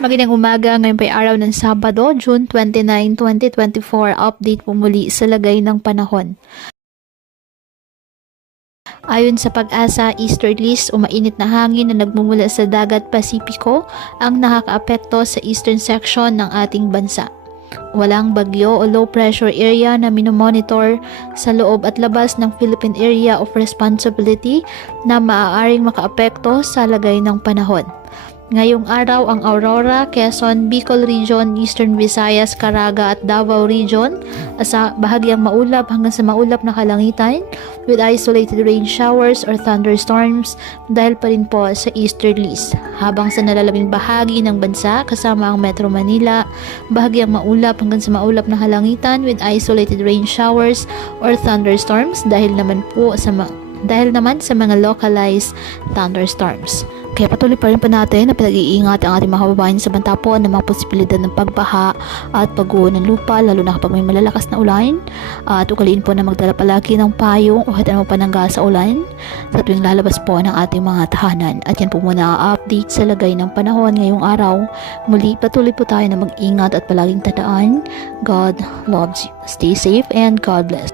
Magandang umaga, ngayon pa araw ng Sabado, June 29, 2024. Update po muli sa lagay ng panahon. Ayon sa Pag-asa Easterlies, umainit na hangin na nagmumula sa dagat Pasipiko ang nakakaapekto sa eastern section ng ating bansa. Walang bagyo o low pressure area na minomonitor sa loob at labas ng Philippine Area of Responsibility na maaaring makaapekto sa lagay ng panahon. Ngayong araw ang Aurora, Quezon, Bicol Region, Eastern Visayas, Caraga at Davao Region sa bahagyang maulap hanggang sa maulap na kalangitan with isolated rain showers or thunderstorms dahil pa rin po sa easterlies. Habang sa nalalaming bahagi ng bansa kasama ang Metro Manila, bahagyang maulap hanggang sa maulap na kalangitan with isolated rain showers or thunderstorms dahil naman sa mga localized thunderstorms. Kaya patuloy pa rin natin na pinag-iingat ang ating mga kababayan sa banta po ng mga posibilidad ng pagbaha at pagguho ng lupa, lalo na kapag may malalakas na ulan. At ugaliin po na magdala palagi ng payong o hatan mo panangga sa ulan sa tuwing lalabas po ng ating mga tahanan. At yan po muna ang update sa lagay ng panahon ngayong araw. Muli patuloy po tayo na mag-ingat at palaging tandaan, God loves you. Stay safe and God bless.